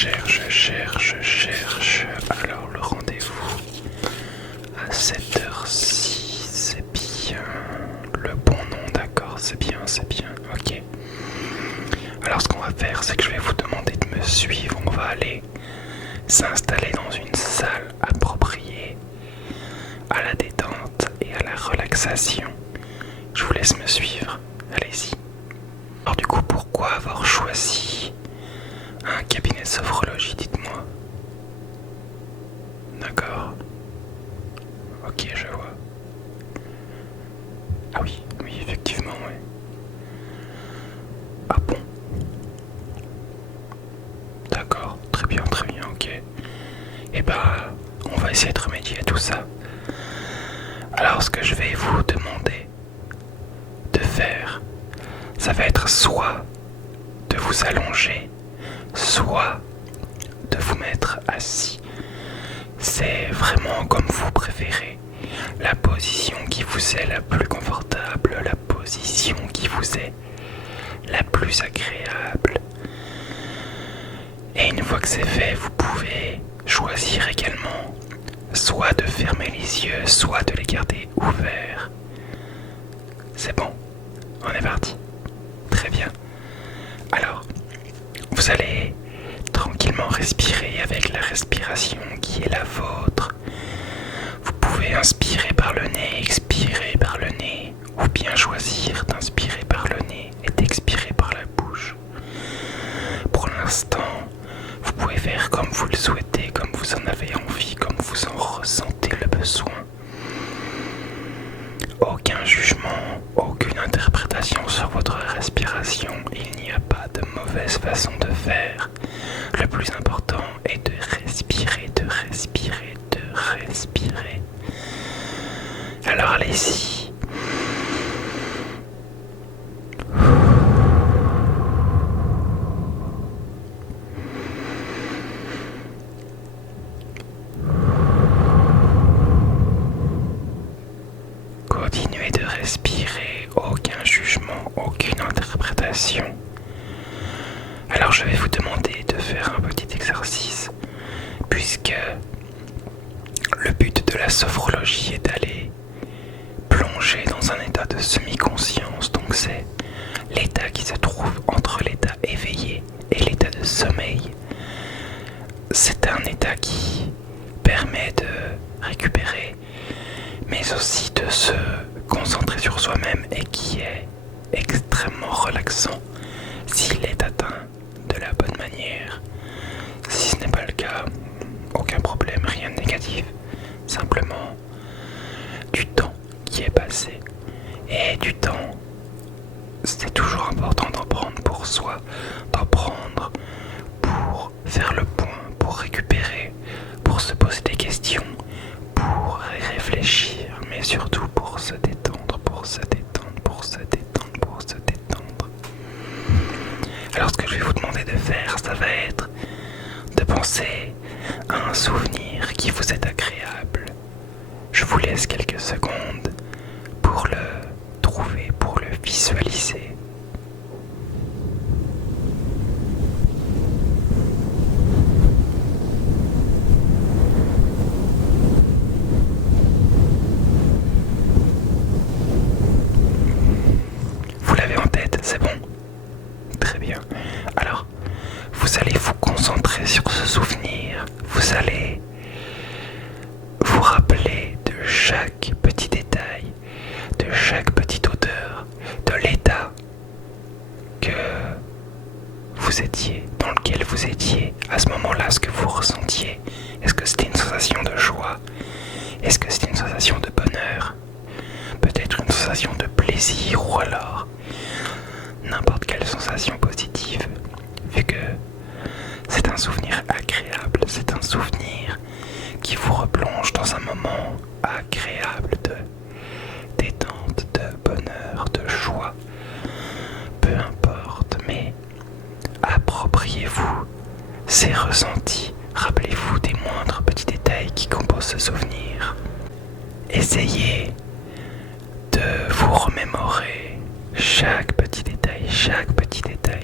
cherche. Alors le rendez-vous à 7h06, c'est bien. Le bon nom, d'accord, c'est bien, ok. Alors ce qu'on va faire, c'est que je vais vous demander de me suivre. On va aller s'installer dans une salle appropriée à la détente et à la relaxation. Je vous laisse me suivre, allez-y. Alors du coup, pourquoi avoir choisi un cabinet de sophrologie, dites-moi. D'accord. Ok, je vois. Ah oui, effectivement, oui. Ah bon. D'accord, très bien, ok. Et bah, on va essayer de remédier à tout ça. Alors, ce que je vais vous demander de faire, ça va être soit de vous allonger, soit de vous mettre assis. C'est vraiment comme vous préférez. La position qui vous est la plus confortable, la position qui vous est la plus agréable. Et une fois que c'est fait, vous pouvez choisir également soit de fermer les yeux, soit de les garder ouverts. C'est bon, on est parti. Très bien. Alors, vous allez tranquillement respirer avec la respiration qui est la vôtre. Vous pouvez inspirer par le nez, expirer par le nez, ou bien choisir d'inspirer par le nez et d'expirer par la bouche. Pour l'instant, vous pouvez faire comme vous le souhaitez, comme vous en avez envie, comme vous en ressentez le besoin. Aucun jugement, aucune interprétation sur votre respiration. Il n'y a pas de mauvaise façon de faire. Le plus important est de respirer. Alors allez-y. Continuez de respirer, aucun jugement, aucune interprétation. Alors je vais vous demander de faire un petit exercice, puisque le but de la sophrologie est d'aller plonger dans un état de semi-conscience. Donc c'est l'état qui se trouve entre l'état éveillé et l'état de sommeil. C'est un état qui permet de récupérer, mais aussi de se concentrer sur soi-même et qui est extrêmement relaxant s'il est atteint de la bonne manière. Si ce n'est pas le cas, aucun problème, rien de négatif. Simplement du temps qui est passé. Et du temps, c'est toujours important d'en prendre pour soi, d'en prendre pour faire le point, pour récupérer, pour se poser des questions, pour réfléchir, mais surtout pour se détendre. Alors ce que je vais vous demander de faire, ça va être de penser à un souvenir qui vous est agréable. Je vous laisse quelques secondes pour le trouver, pour le visualiser. Vous l'avez en tête, c'est bon? Très bien. Alors, vous allez vous concentrer sur ce souvenir. Vous allez vous rappeler de chaque petit détail, de chaque petite odeur, de l'état que vous étiez, dans lequel vous étiez à ce moment-là, ce que vous ressentiez. Est-ce que c'était une sensation de joie? Est-ce que c'était une sensation de bonheur? Peut-être une sensation de plaisir, ou alors n'importe quelle sensation positive, vu que c'est un souvenir agréable, c'est un souvenir qui vous replonge dans un moment agréable de détente, de bonheur, de joie. Peu importe, mais appropriez-vous ces ressentis. Rappelez-vous des moindres petits détails qui composent ce souvenir. Essayez de vous remémorer chaque petit détail,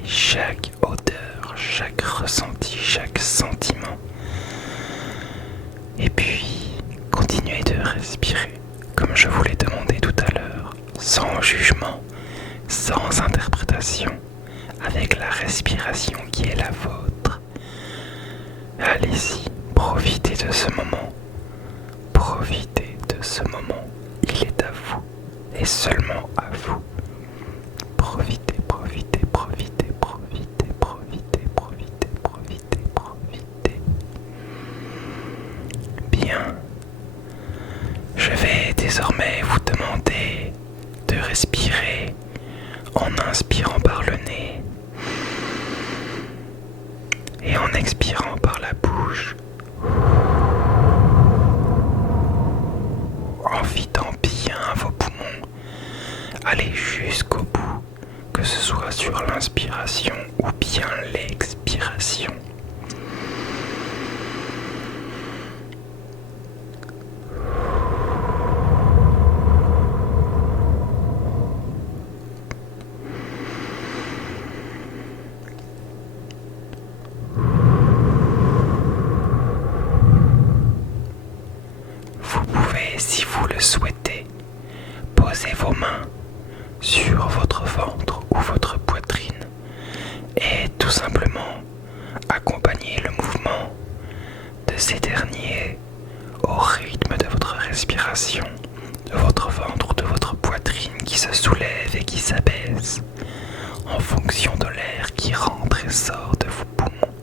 chaque odeur, chaque ressenti, chaque sentiment. Et puis, continuez de respirer, comme je vous l'ai demandé tout à l'heure, sans jugement, sans interprétation, avec la respiration qui est la vôtre. Allez-y, profitez de ce moment. Profitez de ce moment. Il est à vous, et seulement à vous. Profitez, profitez, profitez, profitez, profitez, profitez, profitez, profitez. Bien. Je vais désormais vous demander de respirer en inspirant par le nez et en expirant par la bouche, en vidant bien vos poumons. Allez jusqu'au bout, que ce soit sur l'inspiration ou bien l'expiration. Vous pouvez, si vous le souhaitez, poser vos mains sur votre ventre ou votre poitrine et tout simplement accompagner le mouvement de ces derniers au rythme de votre respiration, de votre ventre ou de votre poitrine qui se soulève et qui s'abaisse en fonction de l'air qui rentre et sort de vos poumons.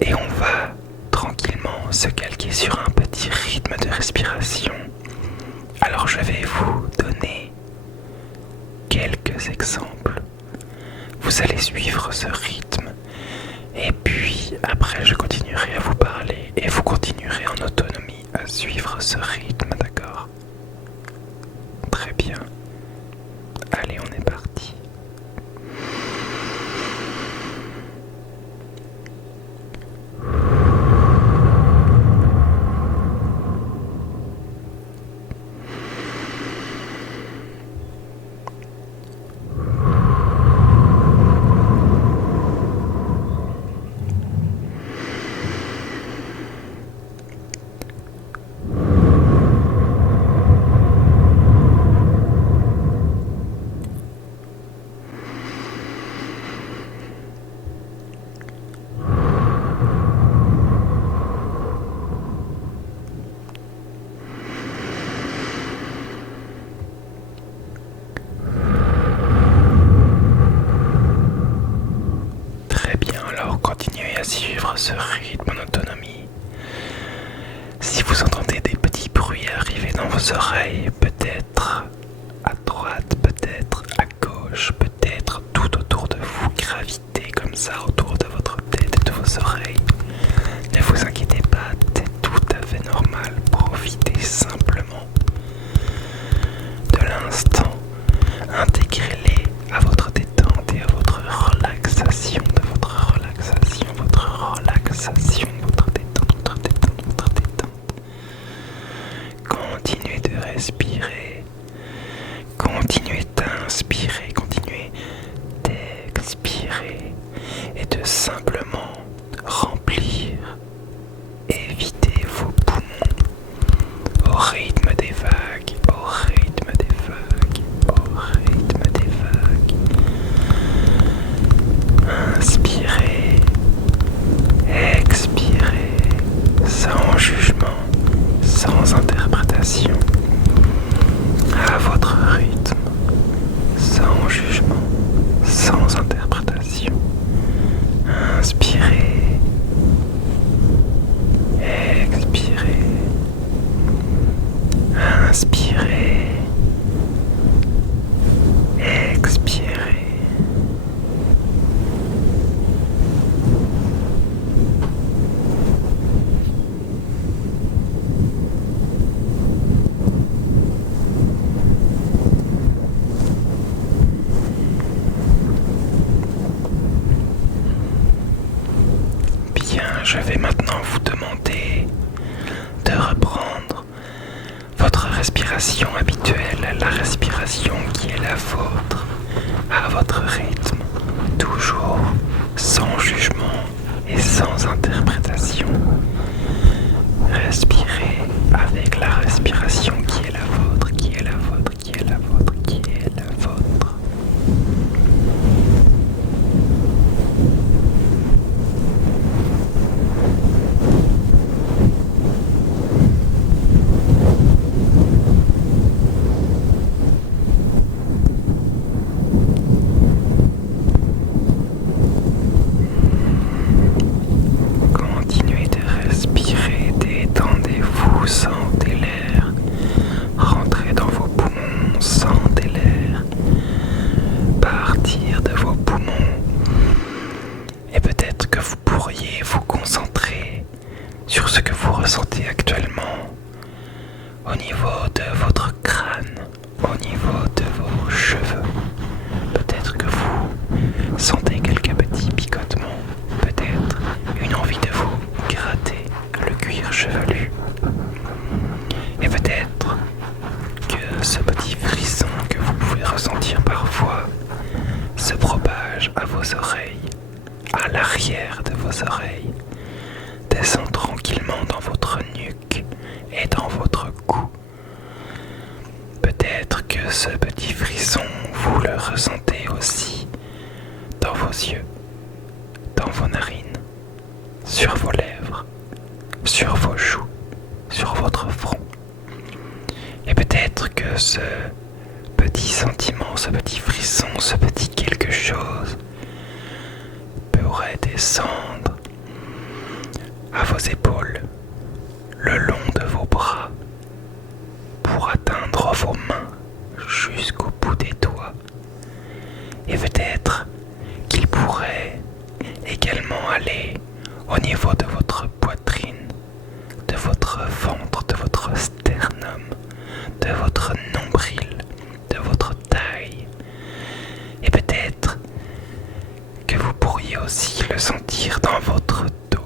Et on va tranquillement se calquer sur un petit rythme de respiration. Alors je vais vous donner quelques exemples. Vous allez suivre ce rythme et puis après je continuerai à vous parler et vous continuerez en autonomie à suivre ce rythme, d'accord? Très bien. Allez, on est parti. Continuez à suivre ce rythme en autonomie. Si vous entendez des petits bruits arriver dans vos oreilles, peut-être à droite, peut-être à gauche, peut-être tout autour de vous, graviter comme ça autour de votre tête et de vos oreilles. Ne vous inquiétez pas, c'est tout à fait normal. Profitez simplement de l'instant. Intégrez-les à votre détente et à votre relaxation, votre détente, votre détente, votre détente. Continuez de respirer, continuez d'inspirer, continuez d'expirer et de simplement remplir et vider vos poumons au rythme des vagues, au rythme des vagues, au rythme des vagues. Inspirez, expirez, sans jugement, sans interprétation, à votre rythme, sans jugement, sans interprétation. Inspirez, expirez, inspirez, expirez. Je vais maintenant vous demander de reprendre votre respiration habituelle, la respiration qui est la vôtre, à votre rythme, toujours sans jugement et sans interprétation. Respirez avec la respiration qui est la vôtre, qui est la vôtre, qui est la vôtre, qui est la vôtre. Continuez de respirer, détendez-vous, sentez l'air. Rentrez dans vos poumons, sentez l'air. Partir de vos poumons. Et peut-être que vous pourriez vous concentrer sur ce que vous ressentez actuellement au niveau de votre crâne, au niveau de vos cheveux. Peut-être que vous sentez quelques petits picotements, peut-être une envie de vous gratter le cuir chevelu. Et peut-être que ce petit frisson que vous pouvez ressentir parfois se propage à vos oreilles, à l'arrière de vos oreilles, descend tranquillement dans votre nuque et dans votre cou. Peut-être que ce petit frisson, vous le ressentez aussi dans vos yeux, dans vos narines, sur vos lèvres, sur vos joues, sur votre front. Et peut-être que ce petit sentiment, ce petit frisson, ce petit quelque chose pourrait descendre à vos épaules, le long de vos bras, pour atteindre vos mains jusqu'au bout des doigts. Et peut-être qu'il pourrait également aller au niveau de votre poitrine, de votre ventre, de votre sternum, de votre nombril, de votre taille. Et peut-être que vous pourriez aussi le sentir dans votre dos,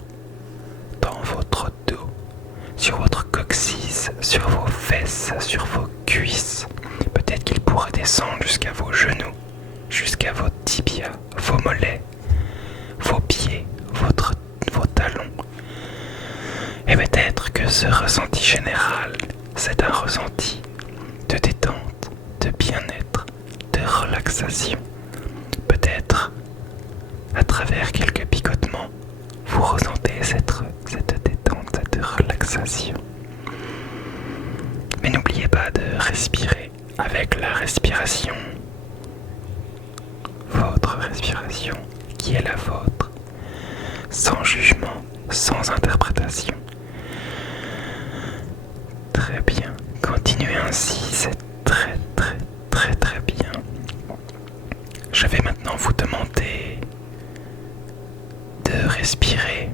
sur votre coccyx, sur vos fesses, sur vos cuisses. Peut-être qu'il pourrait descendre jusqu'à vos genoux, jusqu'à vos tibias, vos mollets, vos pieds, vos talons. Et peut-être que ce ressenti général, c'est un ressenti de détente, de bien-être, de relaxation. Peut-être, à travers quelques picotements, vous ressentez cette détente, cette relaxation. Mais n'oubliez pas de respirer avec la respiration, votre respiration qui est la vôtre, sans jugement, sans interprétation. Très bien, continuez ainsi, c'est très très très très bien. Je vais maintenant vous demander de respirer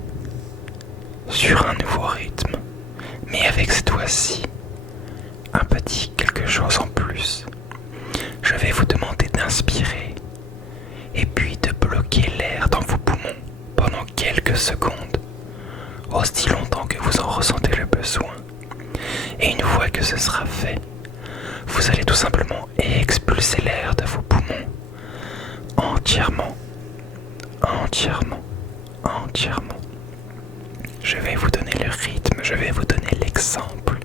sur un nouveau rythme, mais avec cette fois-ci un petit quelque chose en plus. Je vais vous demander d'inspirer et puis de bloquer l'air dans vos poumons pendant quelques secondes, aussi longtemps que vous en ressentez le besoin. Et une fois que ce sera fait, vous allez tout simplement expulser l'air de vos poumons entièrement, entièrement, entièrement. Je vais vous donner le rythme, je vais vous donner l'exemple.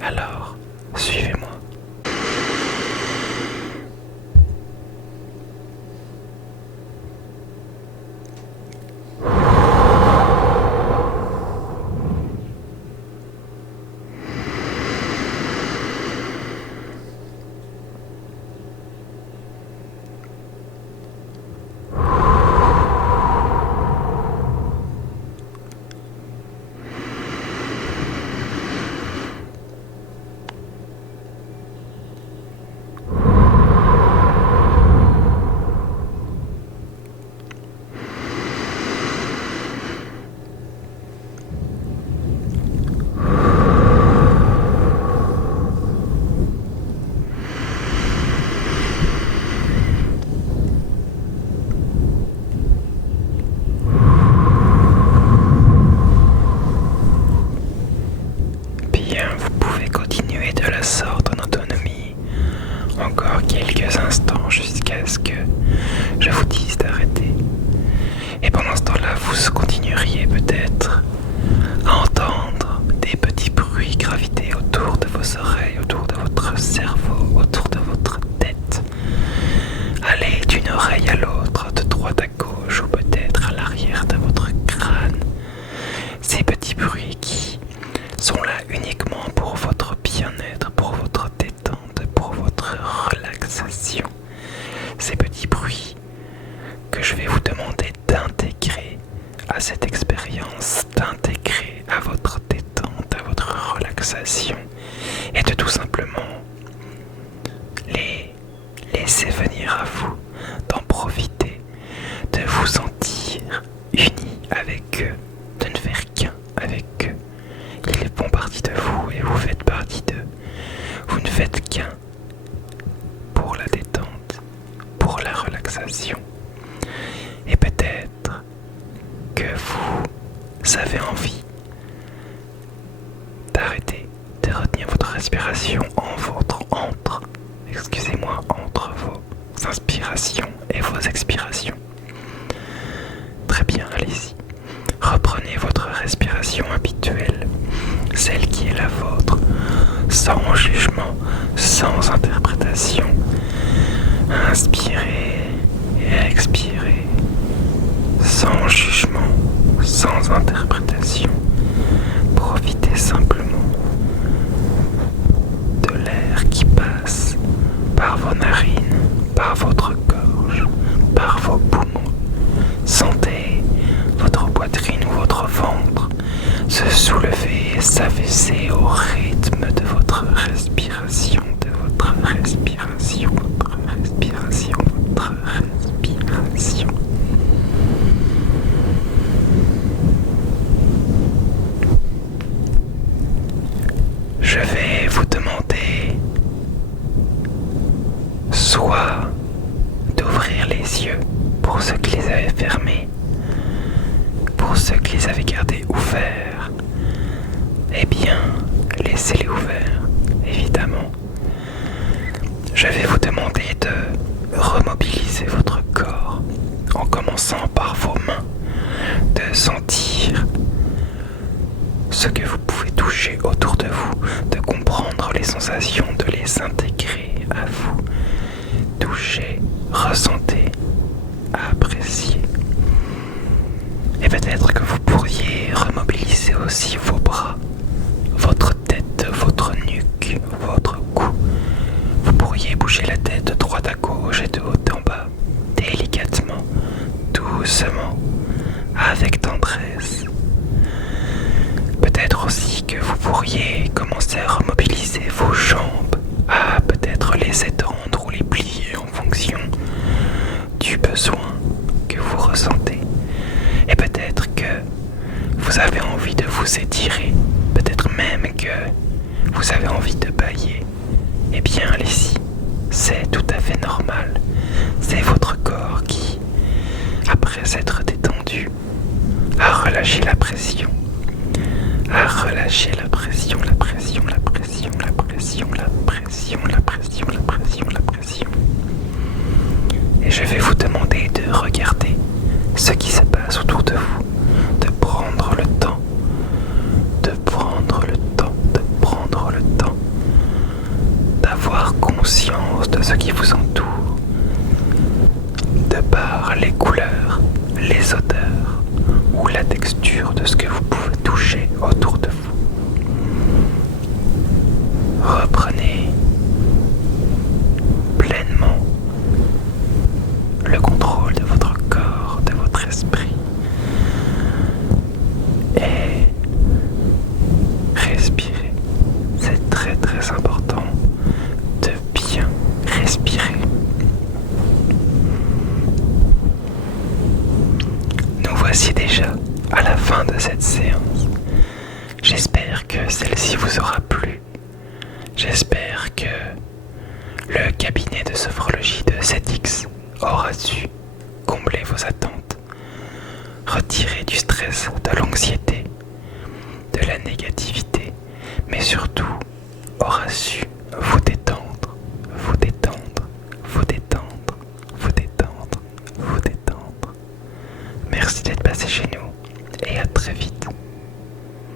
Alors, suivez-moi. peut-être entendre des petits bruits graviter autour de vos oreilles, autour de votre cerveau, autour de votre tête. Aller d'une oreille à l'autre, de droite à gauche ou peut-être à l'arrière de votre crâne. Ces petits bruits qui sont là uniquement pour votre bien-être, pour votre détente, pour votre relaxation. Ces petits bruits que je vais vous demander d'intégrer à cette expérience, d'intégrer à votre détente, à votre relaxation et de tout simplement les laisser venir à vous, d'en profiter, de vous sentir unis avec eux, de ne faire qu'un avec eux. Ils font partie de vous et vous faites partie d'eux. Vous ne faites qu'un pour la détente, pour la relaxation. Et peut-être que vous avez envie d'arrêter de retenir votre respiration entre vos inspirations et vos expirations. Très bien, allez-y. Reprenez votre respiration habituelle, celle qui est la vôtre, sans jugement, sans interprétation. Inspirez et expirez, sans jugement, sans interprétation. Profitez simplement de l'air qui passe par vos narines, par votre gorge, par vos poumons. Sentez votre poitrine ou votre ventre se soulever et s'affaisser au rythme de votre respiration, de votre respiration, votre respiration, votre respiration. Je vais vous demander soit d'ouvrir les yeux pour ceux qui les avaient fermés, pour ceux qui les avaient gardés ouverts, eh bien, laissez-les ouverts, évidemment. Je vais vous demander de remobiliser votre corps en commençant par vos mains, de sentir ce que vous pouvez toucher autour de vous, de comprendre les sensations, de les intégrer à vous. Touchez, ressentez, appréciez. Et peut-être que vous pourriez remobiliser aussi vos bras, votre tête, votre nuque, votre cou. Vous pourriez bouger la tête de droite à gauche et de haut en bas, délicatement, doucement, avec tendresse. Peut-être aussi que vous pourriez commencer à remobiliser vos jambes, à peut-être les étendre ou les plier en fonction du besoin que vous ressentez. Et peut-être que vous avez envie de vous étirer, peut-être même que vous avez envie de bâiller. Eh bien, allez-y, c'est tout à fait normal. C'est votre corps qui, après s'être détendu, a relâché la pression. À relâcher la pression, la pression, la pression, la pression, la pression, la pression, la pression, la pression. Et je vais vous demander de regarder ce qui se passe autour de vous, de prendre le temps, de prendre le temps, de prendre le temps, d'avoir conscience de ce qui vous entoure, de par les couleurs, les odeurs ou la texture de ce que vous pouvez toucher autour de vous. Reprenez pleinement le contrôle de votre corps, de votre esprit et respirez. C'est très très important de bien respirer. Nous voici déjà à la fin de cette séance. J'espère que celle-ci vous aura plu. J'espère que le cabinet de sophrologie de 7X aura su combler vos attentes, retirer du stress, de l'anxiété, de la négativité, mais surtout aura su